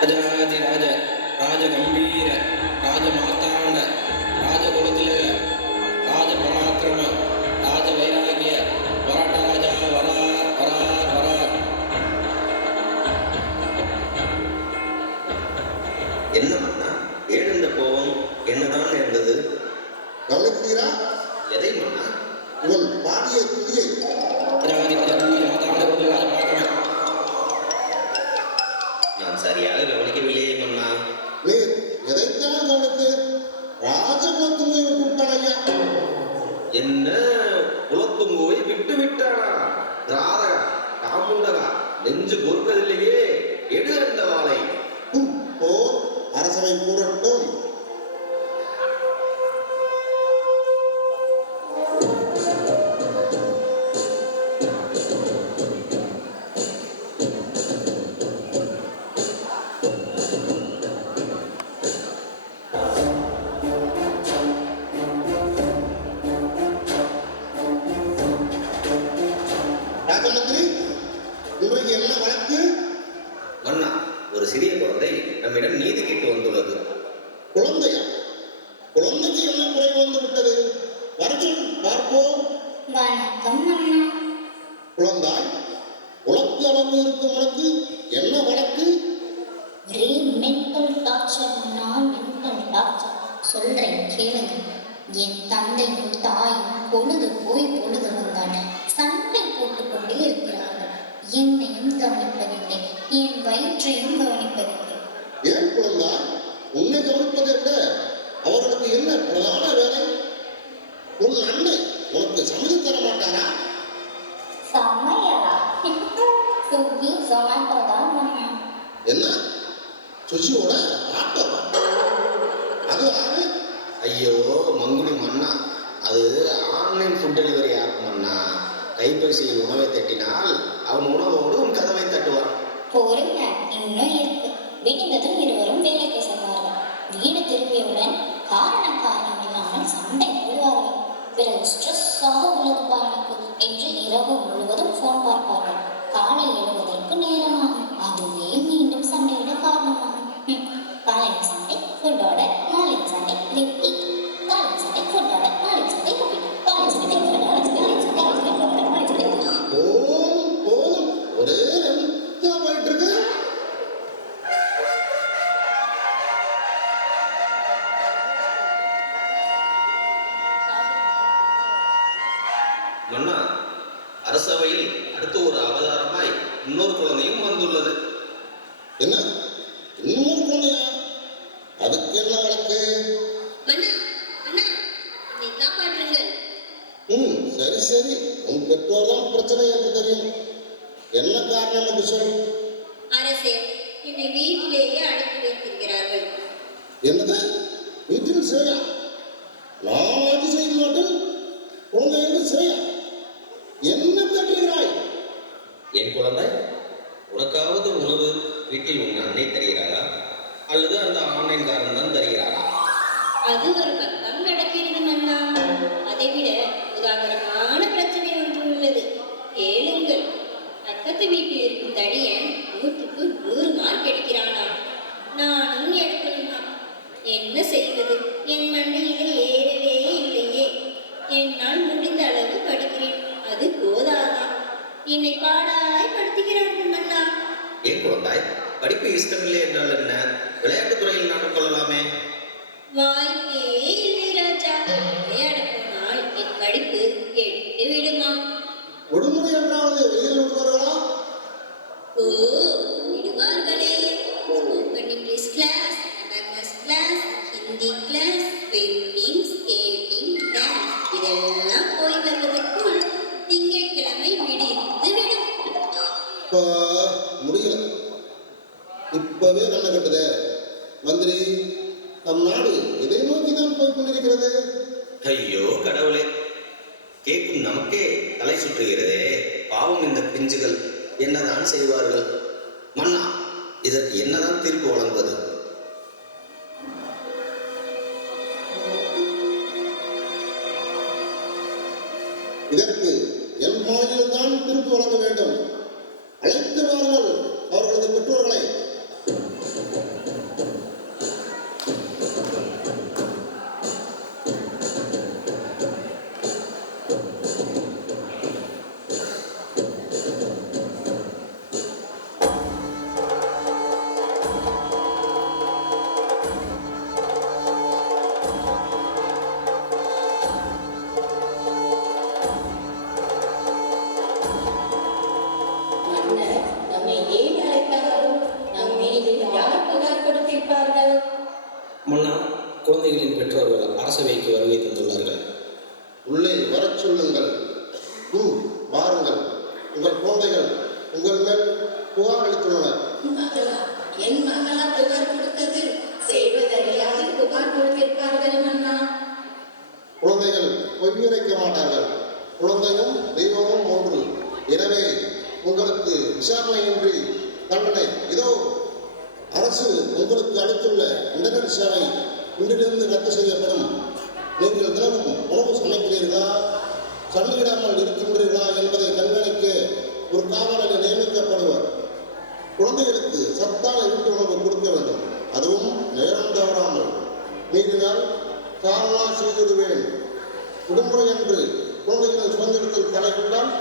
ராஜாதிராஜ ராஜகம்பீர ராஜமார்த்தாண்ட ராஜகுலதிலக ராஜபராக்கிரம ராஜவைராகிய வராட்டராஜா வரார் வரார் வரார். என்ன மன்னா ஏழுந்த கோபம் என்னதான் இருந்தது? கவனிக்கிறீரா? எதை மன்னா? இவன் பாடிய துதியை. நான் சரியாக கவனிக்கவில்லையே மன்னா. நீர் எதைத்தான் கவனித்து ராஜகுலத்துமை விட்டுவிட்டான் ஐயா. என்ன குலத்துங்குவை விட்டு விட்டானா? திராதகா காமுண்டகா நெஞ்சு பொறுப்பதில்லையே. எடு அந்த வாளை. போர் அரசவை கூறட்டும். ராஜமந்திரி, இன்றைக்கு என்ன வழக்கு? மன்னா, ஒரு சிறிய குழந்தை நம்மிடம் நீதி கேட்டு வந்துள்ளது. குழந்தையா? குழந்தைக்கு என்ன குறை வந்து விட்டது? வரட்டும், பார்ப்போம். வணக்கம் அண்ணா. குழந்தாய், உலக்கு அளவு இருக்கும் உனக்கு என்ன வழக்கு? ஒரே மென்டல் டார்ச்சர் அண்ணா, மென்டல் டார்ச்சர். சொல்றேன் கேளுங்க. என் தந்தையும் தாயும் பொழுது போய் பொழுது வந்தான சண்டை போட்டுக்கொண்டே இருக்கிறார்கள். என்னையும் கவனிப்பதில்லை, என் வயிற்றையும் கவனிப்பதில்லை. ஏன் குழந்தாய், உன்னை கவனிப்பதை விட அவர்களுக்கு என்ன பிரதான வேலை? உன் அன்னை உனக்கு சமைத்து தர மாட்டாரா? சமையலா? சுகி ஜொமேட்டோ தான் அண்ணா. என்ன சுஜியோட ஆட்டோவா? அது ஆறு? ஐயோ மங்குடி மன்னா, அது ஆன்லைன் ஃபுட் டெலிவரி ஆப் மன்னா. கைபேசியில் உணவை தட்டினால் அவன் உணவோடு உன் கதவை தட்டுவான். பொறுங்க, இன்னும் இருக்கு. விடிந்ததும் இருவரும் வேலைக்கு சென்றார்கள். வீடு திரும்பியவுடன் காரணம் இல்லாமல் சண்டை போடுவார்கள். பிறகு ஸ்ட்ரெஸ்ஸாக உள்ளது பானுக்கு என்று இரவு முழுவதும் போன் பார்ப்பார்கள். காலை எழுவதற்கு நேரமாகும். அதுவே மீண்டும் சண்டையிட காரணமாகும். காலையில் சண்டை, ஃபுட்டோட நாளைக்கு சண்டை, ரிப்பீட். காலையில் சண்டை, ஃபுட்டோட நாளைக்கு சண்டை, ரிப்பீட். காலையில் சண்டை, ஃபுட்டோட நாளைக்கு சண்டை, ரிப்பீட். போதும் போதும், ஒரே நிமிஷமா போயிட்டு இருக்கு. மன்னா, அரசவையில் அடுத்த ஒரு அவதாரமாய் இன்னொரு குழந்தையும் வந்துள்ளது. என்ன இன்னொரு குழந்தையா? அதுக்கு என்ன வழக்கு? அண்ணா, அண்ணா, என்னை காப்பாற்றுங்கள். சரி சரி, உன் பெற்றோர் தான் பிரச்சனை என்று தெரியும். என்ன காரணம் என்று சொல். அரசே, என்னை வீட்டிலேயே அடைத்து வைத்திருக்கிறார்கள். என்னது? வீட்டில் செய்யா? நான் ஆட்சி செய்ய மாட்டேன். குழந்தை செய்யா? என்ன கட்டுகிறாய்? என் குழந்தை, உனக்காவது உணவு வீட்டில் உன் அன்னை தருகிறாளா அல்லது அந்த ஆன்லைன்காரன் தான் தருகிறாளா? அது ஒரு பக்கம் நடக்கிறது மன்னா. அதைவிட உதாரணமான பிரச்சனை ஒன்று உள்ளது. கேளுங்கள். பக்கத்து வீட்டில் இருக்கும் தடியன் 100க்கு 100 மார்க் எடுக்கிறானா? நானும் எடுக்கணுமா? என்ன செய்வது? என் மண்டையிலே ஏறவே இல்லையே. என்னால் முடிந்த அளவு படிக்கிறேன். அது போதாதா? என்னை பாடாய் படுத்துகிறார்கள் மன்னா. ஏன் குழந்தாய், படிப்பு இஷ்டமில்லை என்றால் என்ன? விளையாட்டுத் துறையில் நாட்டம் கொள்ளலாமே. வாய்ப்பே இல்லை ராஜா. விளையாட போனால் என் படிப்பு கெட்டு விடுமா? விடுமுறை என்றாவது வெளியில் விடுவார்களா? ஓ, விடுவார்களே. Spoken English class, abacus class, Hindi class, swimming, skating, dance இதெல்லாம் போய் வருவதற்குள் திங்கட்கிழமை விடிந்து விடும். இப்போ முடியல. இப்பவே கண்ண கட்டுதே. மந்திரி, நம் நாடு இதை நோக்கி தான் போய் கொண்டிருக்கிறது. ஐயோ கடவுளே, கேட்கும் நமக்கே தலை சுற்றுகிறதே. பாவம் இந்த பிஞ்சுகள் என்னதான் செய்வார்கள்? மன்னா, இதற்கு என்னதான் தீர்ப்பு வழங்குவது? இதற்கு என் மாநிலம் தான் திருப்பி வழங்க வேண்டும். அழைத்து வாருங்கள் அவர்களது பெற்றோர்களை. குழந்தைகளின் பெற்றோர்கள் அரசவைக்கு வருகை தந்துள்ளார்கள். உள்ளே வரச் சொல்லுங்கள். வாருங்கள். உங்கள் குழந்தைகள் உங்கள் மேல் புகார் அளித்துள்ளனர். என் மகளா புகார் கொடுத்தது? செய்வதறியாது புகார் கொடுத்திருப்பார்கள் அண்ணா. குழந்தைகள் பொய்யுரைக்க மாட்டார்கள். குழந்தையும் தெய்வமும் ஒன்று. எனவே உங்களுக்கு விசாரணையின்றி தண்டனை இதோ. அரசு உங்களுக்கு அளித்துள்ள இன்டர்நெட் சேவை இன்றிலிருந்து ரத்து செய்யப்படும். நீங்கள் தினமும் உணவு சமைக்கிறீர்களா, சண்டையிடாமல் இருக்கின்றீர்களா என்பதை கண்காணிக்க ஒரு காவலரை நியமிக்கப்படுவர். குழந்தைகளுக்கு சத்தான வீட்டு உணவு கொடுக்க வேண்டும், அதுவும் நேரம் தவறாமல். மீறினால் காரணா செய்திடுவேன். விடுமுறை என்று குழந்தைகளின் சுதந்திரத்தில் தலைவிட்டால்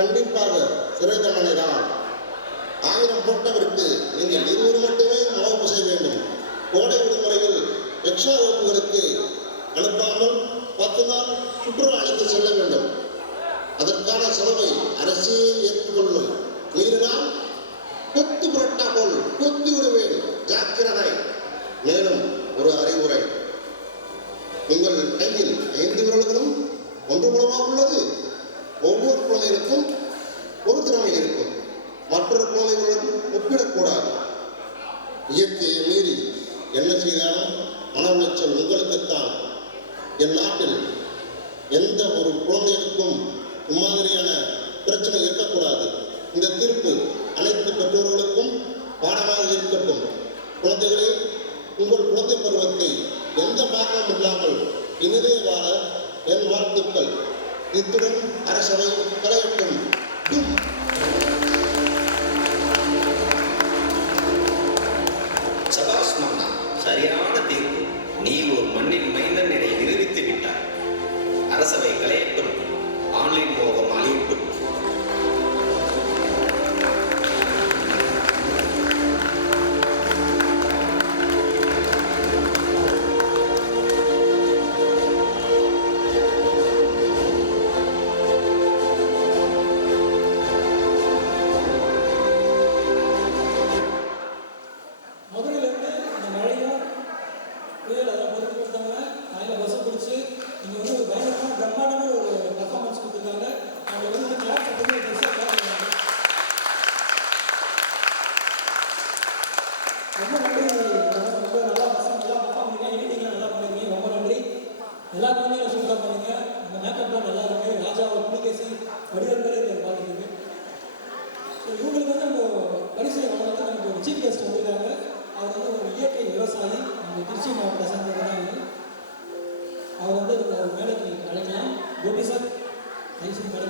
கண்டிப்பாக சிறை தண்டனை தான். 1000 போட்டவருக்கு நீங்கள் 20 மட்டுமே உணவு செய்ய வேண்டும். கோடை விடுமுறையில் எக்ஸ்ட்ரா வகுப்புகளுக்கு அனுப்பாமல் 10 நாள் சுற்றுலா அழைத்து செல்ல வேண்டும். அதற்கான செலவை அரசே ஏற்றுக்கொள்ளும். மீறினால் கொத்து புரட்டா போல் கொத்தி விடுவேன், ஜாக்கிரதை. மேலும் ஒரு அறிவுரை, உங்கள் கையில் 5 விரல்களும் ஒன்று மூலமாக உள்ளது. ஒவ்வொரு குழந்தைகளுக்கும் ஒரு திறமை இருக்கும். மற்றொரு குழந்தைகளுடன் ஒப்பிடக்கூடாது. இயற்கையை மீறி என்ன செய்தாலும் மன உளைச்சல் உங்களுக்குத்தான். என் நாட்டில் எந்த ஒரு குழந்தைகளுக்கும் இம்மாதிரியான பிரச்சனை இருக்கக்கூடாது. இந்த தீர்ப்பு அனைத்து பெற்றோர்களுக்கும் பாடமாக இருக்கட்டும். குழந்தைகளே, உங்கள் குழந்தை பருவத்தை எந்த பாகமும் இல்லாமல் இனிதே வாழ என் வாழ்த்துக்கள். இத்துடன் அரசவை கலையட்டும். சபாஷ் மன்னா, சரியான தீர்ப்பு. நீ ஒரு மண்ணின் மைந்தன் என நிரூபித்து விட்டாய். அரசவை கலையட்டும், ஆன்லைன் மோகம் அழியட்டும். மதுரையிலேருந்து இந்த மழையும் புயல் அதை பொறுத்து கொடுத்தாங்க. அதில் பஸ்ஸை பிடிச்சி இங்கே வந்து ஒரு பயங்கரமான பிரம்மாண்டமான ஒரு பர்ஃபார்மன்ஸ் கொடுத்துருக்காங்க. அவங்க வந்து கிளாஸ் பண்ணி ரொம்ப நன்றி. ரொம்ப நல்லா பசங்க நல்லா பர்ஃபார்ம் பண்ணீங்க. எடிட்டிங்லாம் நல்லா பண்ணிருக்கீங்க, ரொம்ப நன்றி. எல்லா குழந்தையும் சூப்பராக பண்ணீங்க. இந்த மேக்கப்லாம் நல்லா இருக்குது. ராஜாவோட புலிகேசி வடிவங்களே இதில் பார்த்துருக்கு. ஸோ இவங்களுக்கு வந்து நம்ம பரிசு வழங்க நமக்கு ஒரு சீஃப் கெஸ்ட் வந்திருக்காங்க. அவர் வந்து ஒரு இயற்கை விவசாயி, நம்ம திருச்சி மாவட்டத்தை சேர்ந்தவங்க. அவர் வந்து ஒரு வேலைக்கு அழைக்கலாம். கோபி சார் ஐசி கடை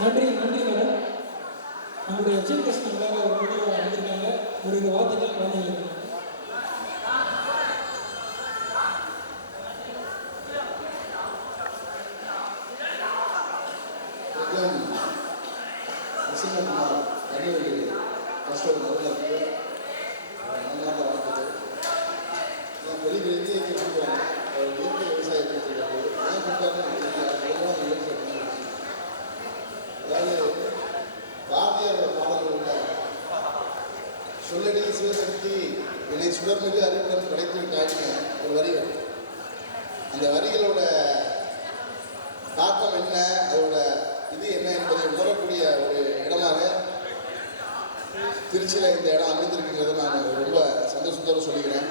நன்றி நன்றி மேடம். நம்முடைய சீஃப் கெஸ்ட் நமக்காக ஒரு வீடியோ வந்திருக்காங்க. ஒரு வார்த்தைகள் குழந்தைங்களுக்கு. நரசிம்மகுமார் கனிவெளி ஃபஸ்ட்டு ஒரு முதல்ல நல்லா வளர்க்குது. நான் பெரிய பெரிய கொடுக்குறாங்க இயற்கை விவசாயத்தை செய்யறது ஏன் கொடுத்தாங்கன்னு அதாவது பாரதியாரோட பாடல்களோட சொல்லடி சிவசக்தி என்னை சுடர்மிகு அறிவுடன் படைத்து விட்டாயின்னு ஒரு வரிகள். அந்த வரிகளோட தாக்கம் என்ன, அதோட இது என்ன என்பதை உணரக்கூடிய ஒரு இடமாக திருச்சியில் இந்த இடம் அமைந்திருக்குங்கிறத நான் ரொம்ப சந்தோஷத்தோடு சொல்லிக்கிறேன்.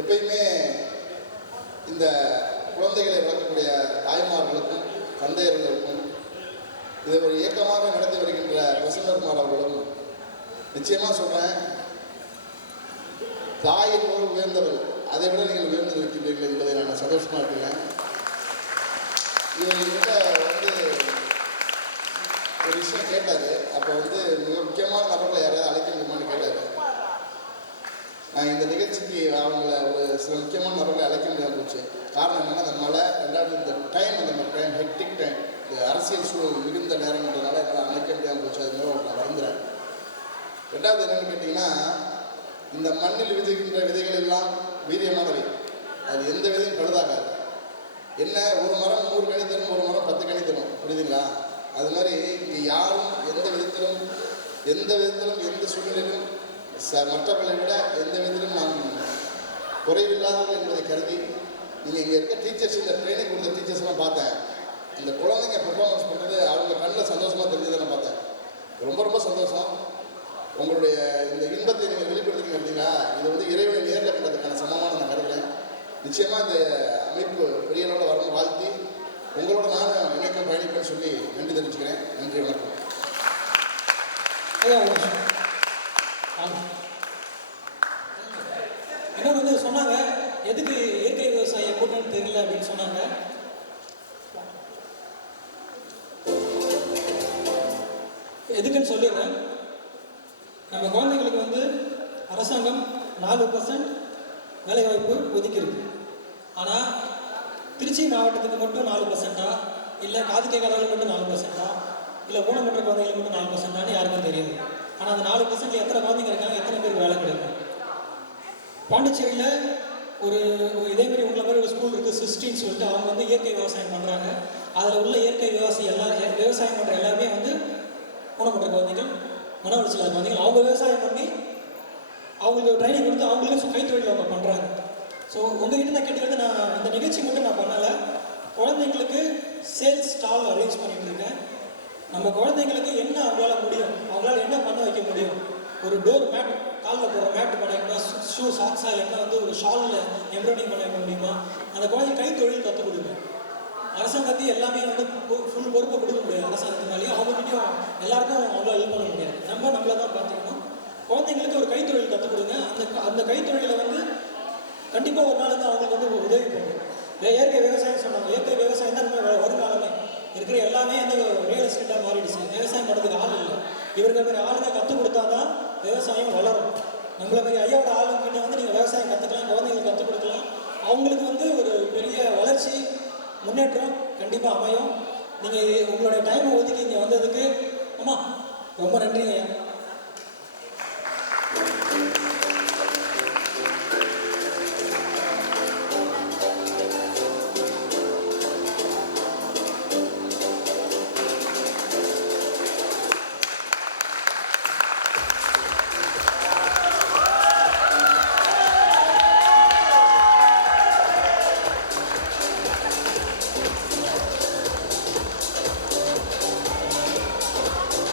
எப்பயுமே இந்த குழந்தைகளை வளர்க்கக்கூடிய தாய்மார்களுக்கும் தந்தையர்களுக்கும் இதை ஒரு இயக்கமாக நடத்தி வருகின்ற பிரசன்னகுமார் அவர்களும் நிச்சயமாக சொல்கிறேன், தாயின் போல் உயர்ந்தவர்கள் அதை விட நீங்கள் உயர்ந்து வைக்கிறீர்கள் என்பதை நான் சந்தோஷமாக இருக்கிறேன். இவர்கிட்ட ஒரு விஷயம் கேட்டார். அப்போ மிக முக்கியமான நபர்களை யாராவது அழைக்க முடியுமான்னு கேட்டார். நான் இந்த நிகழ்ச்சிக்கு அவங்கள ஒரு சில முக்கியமான நபர்களை அழைக்க முடியாமல் போச்சு. காரணம் என்னென்னா அந்த மழை, ரெண்டாவது இந்த டைம், அந்த டைம் ஹெக்டிக் டைம், இந்த அரசியல் சூழல் மிகுந்த நேரம்ன்றதுனால என்னால் அழைக்க முடியாமல் போச்சு. அது மூலம் நான் வருந்துறேன். ரெண்டாவது என்னென்னு கேட்டிங்கன்னா, இந்த மண்ணில் விதைக்கின்ற விதைகள் எல்லாம் வீரியமானவை. அது எந்த விதையும் பழுதாகாது. என்ன, ஒரு மரம் 100 கனி தரும், ஒரு மரம் 10 கனி தரும், புரியுதுங்களா? அது மாதிரி இங்கே யாரும் எந்த விதத்திலும் எந்த சூழ்நிலையிலும் மற்றவர்களை விட எந்த விதத்திலும் நாம் குறைவில்லாதவர்கள் என்பதை கருதி நீங்கள் இங்கே இருக்க டீச்சர்ஸ், இந்த ட்ரைனிங் கொடுத்த டீச்சர்ஸ்லாம் பார்த்தேன். இந்த குழந்தைங்க பெர்ஃபார்மன்ஸ் பண்ணுறது அவங்க கண்ணில் சந்தோஷமாக தெரிஞ்சதை நான் பார்த்தேன். ரொம்ப ரொம்ப சந்தோஷம். உங்களுடைய இந்த இன்பத்தை நீங்கள் வெளிப்படுத்திங்க அப்படின்னா இது இறைவனை நேரில் பண்ணுறதுக்கான சமமான நான் கருதுகிறேன். நிச்சயமாக இந்த அமைப்பு பெரிய அளவில் வரணும் வாழ்த்தி உங்களோட நான் இணைக்கம் பயணிப்பேன்னு சொல்லி நன்றி தெரிவிச்சுக்கிறேன். நன்றி, வணக்கம். இன்னொன்று சொன்னாங்க, எதுக்கு இயற்கை விவசாய கூட்டம்னு தெரியல அப்படின்னு சொன்னாங்க. எதுக்குன்னு சொல்லிடுறேன். நம்ம குழந்தைங்களுக்கு அரசாங்கம் 4% வேலைவாய்ப்பு ஒதுக்கியிருக்கு. ஆனால் திருச்சி மாவட்டத்துக்கு மட்டும் 4%, இல்லை காது கேட்காதவங்களுக்கு மட்டும் 4%, இல்லை ஊனமுற்ற குழந்தைகளுக்கு மட்டும் 4%, யாருக்கும் தெரியாது. ஆனால் அந்த 4% எத்தனை குழந்தைங்க இருக்காங்க, எத்தனை பேருக்கு வேலை கிடைக்கும்? பாண்டிச்சேரியில் ஒரு இதேமாரி உங்களை மாதிரி ஒரு ஸ்கூல் இருக்குது, சிஸ்டின்னு சொல்லிட்டு. அவங்க இயற்கை விவசாயம் பண்ணுறாங்க. அதில் உள்ள இயற்கை விவசாயம் பண்ணுற எல்லாருமே ஊனமுற்ற குழந்தைகள், மன உளைச்சல் குழந்தைகள். அவங்க விவசாயம் பண்ணி அவங்களுக்கு ட்ரைனிங் கொடுத்து அவங்களுக்கு கைத்தொழில் அவங்க பண்ணுறாங்க. ஸோ உங்கள்கிட்ட நான் கேட்டுக்கிறது, நான் இந்த நிகழ்ச்சி மட்டும் நான் பண்ணலை, குழந்தைங்களுக்கு சேல்ஸ் ஸ்டால் அரேஞ்ச் பண்ணிட்டு இருக்கேன். நம்ம குழந்தைங்களுக்கு என்ன அவங்களால முடியும், அவங்களால என்ன பண்ண வைக்க முடியும், ஒரு டோர் மேட், காலில் போகிற மேட் பண்ண வைக்கணுமா, ஷூ சாக்ஸா, இல்லைன்னா ஒரு ஷாலில் எம்ப்ராய்டிங் பண்ண வைக்க முடியுமா, அந்த குழந்தை கைத்தொழில் கற்றுக் கொடுங்க. அரசாங்கத்தையும் எல்லாமே ஃபுல் பொறுப்பை கொடுக்க முடியாது. அரசாங்கத்தினாலேயும் அவங்ககிட்டையும் எல்லாருக்கும் அவ்வளோ ஹெல்ப் பண்ண முடியாது. நம்மளை தான் பார்த்துக்கணும். குழந்தைங்களுக்கு ஒரு கைத்தொழில் கற்றுக் கொடுங்க. அந்த கைத்தொழிலை கண்டிப்பாக ஒரு நாள் அவங்களுக்கு உதவி பண்ணும். இயற்கை விவசாயம் சொன்னாங்க. இயற்கை விவசாயம் தான் நம்ம வருங்காலமே. இருக்கிற எல்லாமே ரியல் எஸ்டேட்டாக மாறிடுச்சு. விவசாயம் பண்ணுறதுக்கு ஆள் இல்லை. இவர்கள் மாதிரி ஆளுங்க கற்றுக் கொடுத்தா தான் விவசாயம் வளரும். நம்மளை மாதிரி ஐயாவோட ஆளுங்கிட்ட நீங்கள் விவசாயம் கற்றுக்கலாம், குழந்தைங்களுக்கு கற்றுக் கொடுக்கலாம். அவங்களுக்கு ஒரு பெரிய வளர்ச்சி, முன்னேற்றம் கண்டிப்பாக அமையும். நீங்கள் உங்களுடைய டைமை ஒதுக்கி இங்கே வந்ததுக்கு ரொம்ப நன்றிங்க ஐயா.